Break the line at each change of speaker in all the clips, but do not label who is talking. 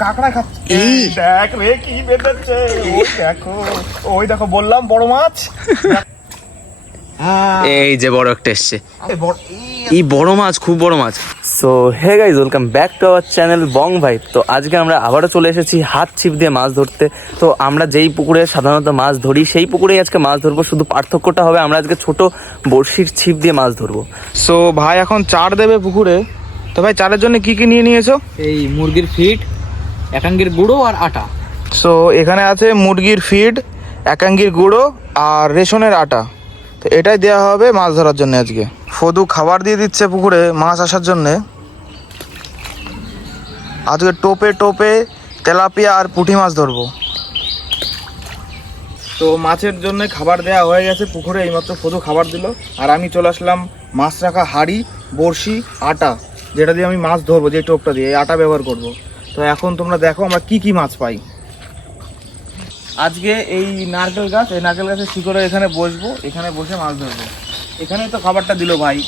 কাঁকড়া খাচ্ছে।
এই।
দেখ রে কি বেঁধেছে। ওই দেখো। ওই দেখো বললাম বড় মাছ। হ্যাঁ।
এই যে বড় একটা এসছে।
এই বড়- এই
এই বড় মাছ খুব বড় মাছ। So hey guys welcome back to our channel Bong vibe তো আজকে আমরা আবারও চলে এসেছি হাত ছিপ দিয়ে মাছ ধরতে। তো আমরা যেই পুকুরে সাধারণত মাছ ধরি সেই পুকুরেই আজকে মাছ ধরবো। শুধু পার্থক্যটা হবে আমরা আজকে ছোট বড়শির ছিপ দিয়ে মাছ ধরবো।
সো ভাই এখন চার দেবে পুকুরে। তো ভাই চারের জন্য কি কি নিয়ে নিয়েছো?
এই মুরগির ফিট একাঙ্গির গুঁড়ো আর আটা।
সো এখানে আছে মুরগির ফিড একাঙ্গির গুঁড়ো আর রেশনের আটা। তো এটাই দেওয়া হবে মাছ ধরার জন্য আজকে। ফদু খাবার দিয়ে দিচ্ছে পুকুরে মাছ আসার জন্যে। আজকে টোপে টোপে তেলাপিয়া আর পুঁটি মাছ ধরবো। তো মাছের জন্য খাবার দেওয়া হয়ে গেছে পুকুরে এইমাত্র ফদু খাবার দিল। আর আমি চলে আসলাম মাছ রাখা হাঁড়ি বড়শি আটা যেটা দিয়ে আমি মাছ ধরবো যে টোপটা দিয়ে আটা ব্যবহার করব। তো এখন তোমরা দেখো আমরা কি কি মাছ পাই। আজকে এই নারকেল গাছ, এই নারকেল গাছের শিকড়ে এখানে বসবো, এখানে বসে মাছ ধরবো। এখানেই তো খাবারটা দিল ভাই।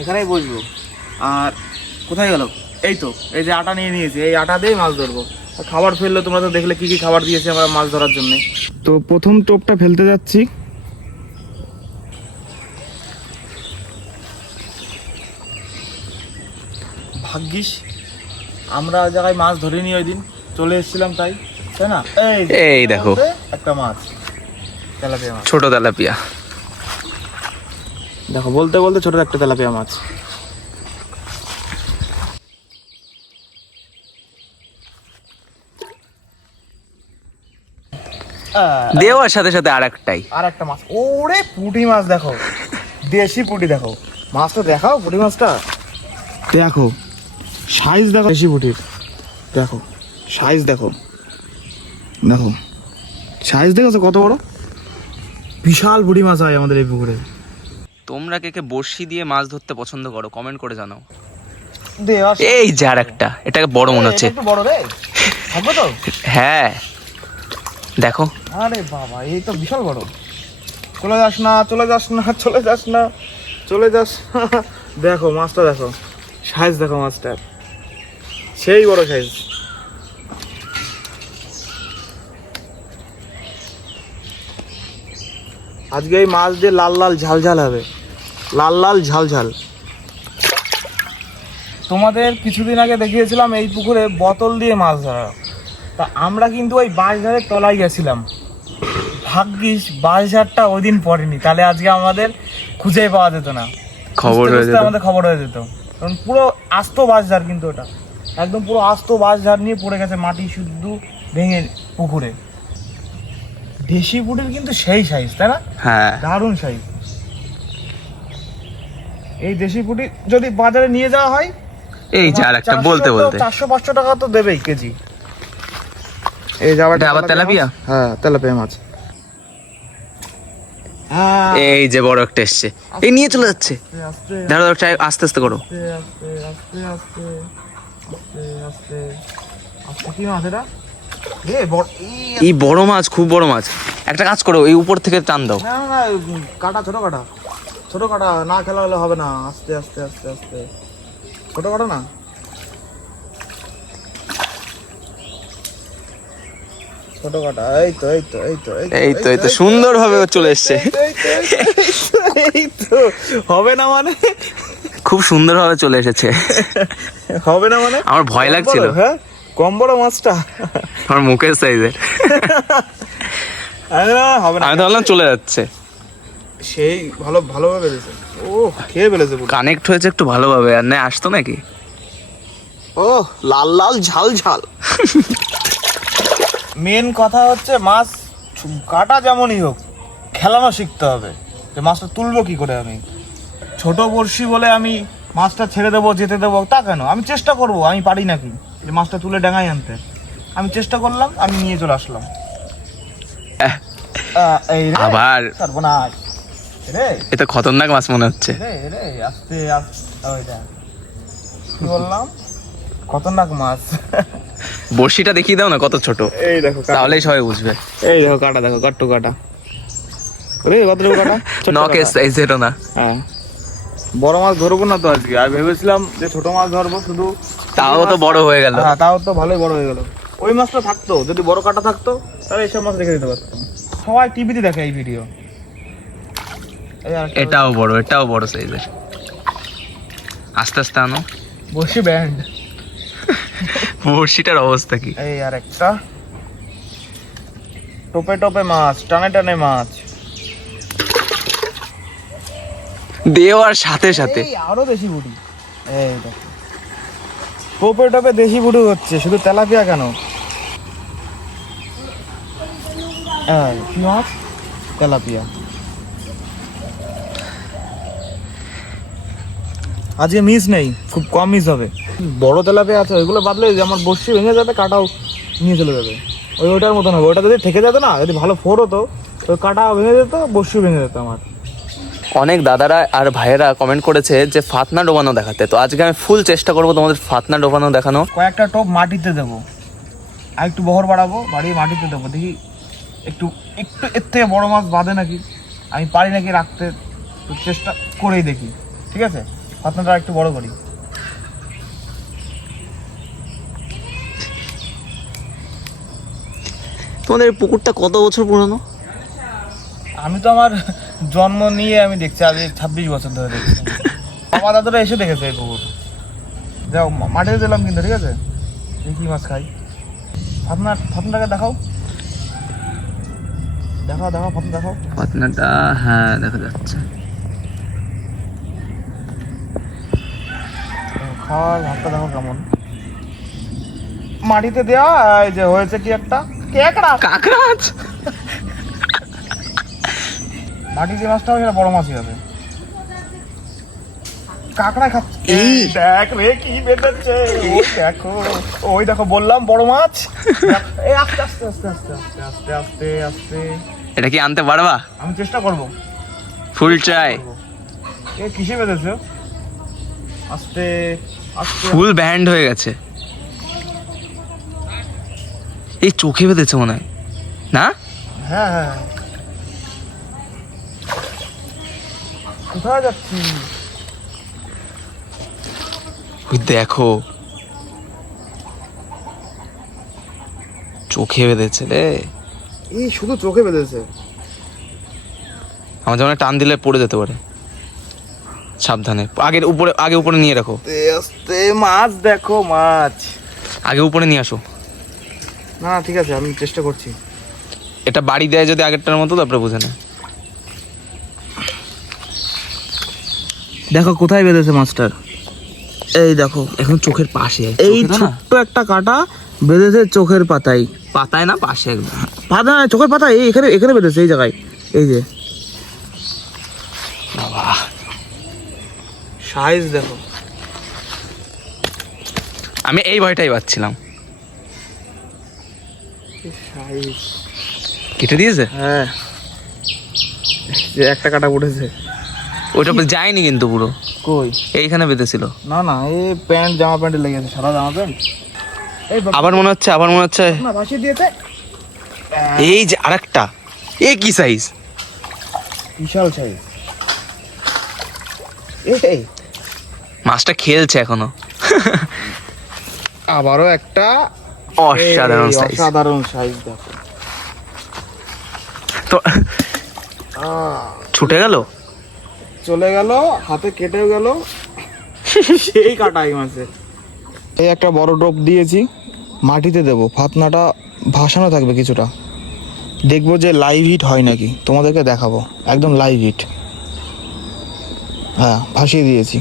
এখানেই বসবো। আর কোথায় গেল? এই তো, এই যে আটা নিয়ে নিয়েছি, এই আটা দিয়েই মাছ ধরবো। খাবার ফেললে তোমরা তো দেখলে কি কি খাবার দিয়েছে আমরা মাছ ধরার জন্য। তো প্রথম টোপটা ফেলতে যাচ্ছি। ভাগ্যিস আমরা ওই জায়গায় মাছ ধরিনি ওই দিন চলে এসেছিলাম তাই তাই না? এই
এই দেখো।
একটা মাছ তেলাপিয়া মাছ।
ছোট তেলাপিয়া।
দেখো বলতে বলতে ছোট একটা তেলাপিয়া মাছ।
দেওয়ার সাথে সাথে আর একটাই
আর একটা মাছ। ওরে পুঁটি মাছ দেখো। দেশি পুঁটি দেখো। মাছটা দেখাও পুঁটি মাছটা। দেখো সাইজ দেখো। দেশি পুঁটির দেখো সাইজ দেখো। দেখো সাইজ দেখেছ কত বড়? বিশাল পুঁটি মাছ হয় আমাদের এই পুকুরে।
তোমরা কে কে বড়শি দিয়ে মাছ ধরতে পছন্দ করো কমেন্ট করে জানাও। এই যে আর একটা এটাকে বড় মনে হচ্ছে।
বড় রে। তো?
হ্যাঁ। দেখো।
আরে বাবা এই তো বিশাল বড়। চলে যাস না চলে যাস না চলে যাস না চলে যাস। দেখো মাছটা দেখো। সাইজ দেখো মাছটার। সেই বড় সাইজ আজকে এই মাছ দিয়ে লাল লাল ঝাল ঝাল হবে। লাল লাল ঝাল ঝাল। তোমাদের কিছুদিন আগে দেখিয়েছিলাম এই পুকুরে বোতল দিয়ে মাছ ধরা। তা আমরা কিন্তু ওই বাঁশঝাড়ের তলায় গেছিলাম। ভাগ্যিস বাঁশঝাড়টা ওই দিন পড়েনি তাহলে আজকে আমাদের খুঁজে পাওয়া যেত না।
খবর হয়ে যেত।
আমাদের খবর হয়ে যেত। কারণ পুরো আস্ত বাঁশঝাড় কিন্তু ওটা। একদম পুরো আস্ত বাস বাঁশঝাড় নিয়ে পড়ে গেছে মাটি শুদ্ধ ভেঙে পুকুরে। দেশি পুটির কিন্তু সেই সাইজ তাই না?
হ্যাঁ।
দারুণ সাইজ এই দেশি পুটি যদি বাজারে নিয়ে যাওয়া হয়
এই যে আর একটা বলতে বলতে।
চারশো পাঁচশো টাকা তো দেবেই কেজি। এই যে
আবার তেলাপিয়া?
হ্যাঁ তেলাপিয়া মাছ। হ্যাঁ
এই যে বড় একটা এসছে। এই নিয়ে চলে যাচ্ছে। ধরো আস্তে আস্তে করো।
আস্তে আস্তে আস্তে। আস্তে আস্তে আস্তে আস্তে কি মাছ এটা এই
বড় মাছ খুব বড় মাছ একটা কাজ করো এই উপর থেকে টান দাও
না না কাটা ছোট কাটা ছোট কাটা না খেলা হলে হবে না আস্তে আস্তে আস্তে আস্তে ছোট কাটা না ছোট কাটা এই তো এই তো এই তো
এই তো এই তো সুন্দর ভাবে চলে এসছে
এই তো হবে না মানে
খুব সুন্দর ভাবে চলে এসেছে।
হবে না মানে?
আমার ভয় লাগছিল।
হ্যাঁ? কম বড় মাছটা।
আমার মুখের সাইজের।
আরে হবে না।
আমি তো ভাবলাম চলে যাচ্ছে।
সেই ভালো ভালোভাবে বেড়েছে ও খেয়ে ফেলেছে
কানেক্ট হয়েছে একটু ভালোভাবে আর না আসতো নাকি?
ও লাল লাল ঝাল ঝাল। মেন কথা হচ্ছে মাছ কাটা যেমনই হোক খেলানো শিখতে হবে। যে মাছটা তুলবো কি করে আমি? ছোট বড়শি বলে আমি মাছটা ছেড়ে দেবো যেতে দেবো তা কেন? আমি চেষ্টা করব আমি পারি নাকি? যে মাছটা তুলে ডাঙায় আনতে। আমি চেষ্টা করলাম আমি নিয়ে চলে আসলাম। এই
আবার?
সর্বনাশ। রে।
এ তো খতরনাক মাছ মনে হচ্ছে।
রে রে আস্তে আস্তে কি বললাম? খতরনাক মাছ।
বড়শিটা দেখিয়ে দাও না কত ছোট।
এই দেখো
তাহলেই সবাই বুঝবে।
এই দেখো কাটা দেখো কাট্টু কাটা। রে কতটুকু কাটা?
নকের
কাটা।
না।
হ্যাঁ। বড় মাছ ধরবো না তো আজকে। আর ভেবেছিলাম যে ছোট মাছ ধরবো শুধু
তাও তো বড় হয়ে গেল।
হ্যাঁ তাও তো ভালোই বড় হয়ে গেল। ওই মাছটা থাকতো যদি বড় কাটা থাকতো তাহলে এইসব মাছ রেখে দিতে পারতাম। সবাই টিভিতে দেখে এই ভিডিও
এটাও বড় এটাও বড় সাইজের আস্তে আস্তে আনো।
বসি ব্যান্ড
বড়শিটার অবস্থা কি?
এই আর একটা। টোপে টোপে মাছ টানে টানে মাছ।
দেওয়ার সাথে সাথে।
আরও দেশি বুটি এই টোপে টোপে দেশি বুটি হচ্ছে, শুধু তেলাপিয়া কেন? তেলাপিয়া। আজকে মিস নেই, খুব কম মিস হবে। বড় তেলাপিয়া আছে, ওইগুলো বাদলে যে আমার বসি ভেঙে যাবে, কাটাও নিয়ে চলে যাবে। ওই ওইটার মতন হবে, ওটা যদি থেকে যেত না, যদি ভালো ফোর হতো, তো কাটা ভেঙে যেত বসি ভেঙে যেত আমার।
অনেক দাদারা আর ভাইয়েরা কমেন্ট করেছে যে ফাতনা ডোবানো দেখাতে। তো আজকে আমি ফুল চেষ্টা করব তোমাদের ফাতনা ডোবানো দেখানো।
কয়েকটা টোপ মাটিতে দেবো। আর একটু বহর বাড়াবো বাড়িয়ে মাটিতে দেবো। দেখি একটু একটু এর থেকে বড় মাছ বাঁধে নাকি? আমি পারি নাকি রাখতে? চেষ্টা করেই দেখি। ঠিক আছে? ফাতনাটা একটু বড় করি।
তোমাদের পুকুরটা কত বছর পুরনো?
আমি তো আমার জন্ম নিয়ে আমি দেখছি আজ ছাব্বিশ বছর ধরে দেখছি। বাবা দাদুরা এসে দেখেছে এই পুকুর যাও মাঠে দিলাম কিন্তু ঠিক আছে? দেখি কি মাছ খাই? ফাতনা ফাতনাটাকে দেখাও। দেখাও দেখাও ফাতনা দেখাও।
ফাতনাটা হ্যাঁ দেখা যাচ্ছে।
খাওয়ার ভাতটা দেখো কেমন। মাটিতে দেওয়া এই যে হয়েছে কি একটা? কেকড়া।
কাঁকড়া মাছ?
মাটি যে মাছটা হবে সেটা বড় মাছই হবে। কাঁকড়া খাচ্ছে।
এই।
দেখ রে কি বেঁধেছে। ওই দেখো। ওই দেখো বললাম বড় মাছ। এই আস্তে আস্তে আস্তে আস্তে আস্তে আস্তে আস্তে আস্তে।
এটা কি আনতে পারবা?
আমি চেষ্টা করব।
ফুল ট্রাই
এ কিসে বেঁধেছে? আস্তে আস্তে।
ফুল ব্যান্ড হয়ে গেছে। এই চোখে বেঁধেছে মনে হয়। না?
হ্যাঁ হ্যাঁ। কোথায় যাচ্ছি
দেখো। চোখে বেঁধেছে রে।
এই শুধু চোখে বেঁধেছে।
আমার যেমন টান দিলে পড়ে যেতে পারে। সাবধানে। আগের উপরে আগে উপরে নিয়ে রাখো।
আস্তে মাছ দেখো মাছ।
আগে উপরে নিয়ে আসো।
না না ঠিক আছে আমি চেষ্টা করছি।
এটা বাড়ি দেয় যদি আগেরটার মতো তারপরে বুঝে না।
দেখো কোথায় বেঁধেছে মাছটার? এই দেখো
এখন চোখের পাশে।
এই ছোট্ট একটা কাটা বেঁধেছে চোখের পাতায়।
পাতায় না পাশে একদম।
পাতা না, চোখের পাতা এই এখানে এখানে বেঁধেছে এই জায়গায়। এই যে।
বাবা।
সাইজ দেখো।
আমি এই ভয়টাই পাচ্ছিলাম।
সাইজ
কেটে দিয়েছে?
হ্যাঁ। যে একটা কাটা উঠেছে
ওইটা যায়নি কিন্তু পুরো।
কই?
এইখানে বেঁধেছিল।
না না এই প্যান্ট জামা প্যান্টে লেগেছে সাদা জামা প্যান্ট।
আবার মনে হচ্ছে আবার মনে হচ্ছে।
দিয়েছে।
এই যে আরেকটা। এ কি সাইজ
বিশাল সাইজ এই
মাছটা খেলছে এখনও।
আবারও একটা
অসাধারণ সাইজ
অসাধারণ সাইজ দেখো।
তো ছুটে গেল?
চলে গেল, হাতে কেটেও গেল। সেই কাটাই মাছে এই একটা বড় ডোপ দিয়েছি, মাটিতে দেবো। ফাতনাটা ভাসানো থাকবে কিছুটা। দেখব যে লাইভ হিট হয় নাকি। তোমাদেরকে দেখাবো। একদম লাইভ হিট হ্যাঁ ভাসিয়ে দিয়েছি।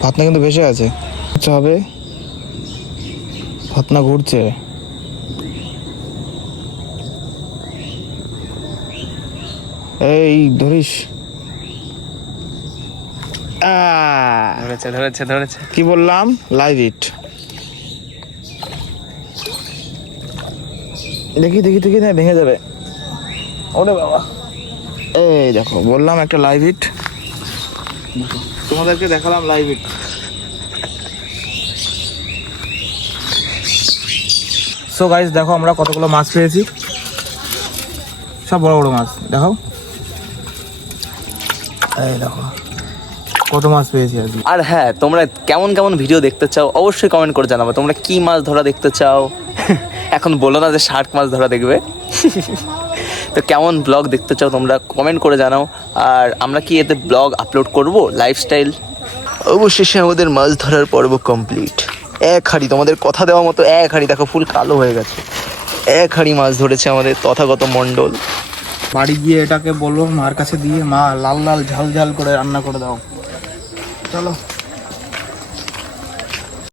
ফাতনা কিন্তু ভেসে আছে আচ্ছা হবে। ফাতনা ঘুরছে। এই ধরিস।
ধরেছে ধরেছে ধরেছে।
কি বললাম? লাইভ ইট দেখি দেখি দেখি না ভেঙে যাবে। ওরে বাবা। এই দেখো বললাম একটা লাইভ ইট তোমাদেরকে দেখালাম লাইভ ইট সো গাইস দেখো আমরা কতগুলো মাছ পেয়েছি। সব বড় বড় মাছ। দেখো এই দেখো। কত মাছ পেয়েছি আজকে?
আর হ্যাঁ তোমরা কেমন কেমন ভিডিও দেখতে চাও অবশ্যই কমেন্ট করে জানাব। তোমরা কি মাছ ধরা দেখতে চাও? এখন বলো না যে শার্ক মাছ ধরা দেখবে। তো কেমন ব্লগ দেখতে চাও তোমরা কমেন্ট করে জানাও। আর আমরা কি এতে ব্লগ আপলোড করব লাইফস্টাইল অবশেষে আমাদের মাছ ধরার পর্ব কমপ্লিট এক হাড়ি তোমাদের কথা দেওয়া মতো এক হাড়ি দেখো ফুল কালো হয়ে গেছে। এক হাড়ি মাছ ধরেছে আমাদের তথাগত মণ্ডল।
বাড়ি গিয়ে এটাকে বলো মার কাছে দিয়ে মা লাল লাল ঝাল ঝাল করে রান্না করে দাও। চলো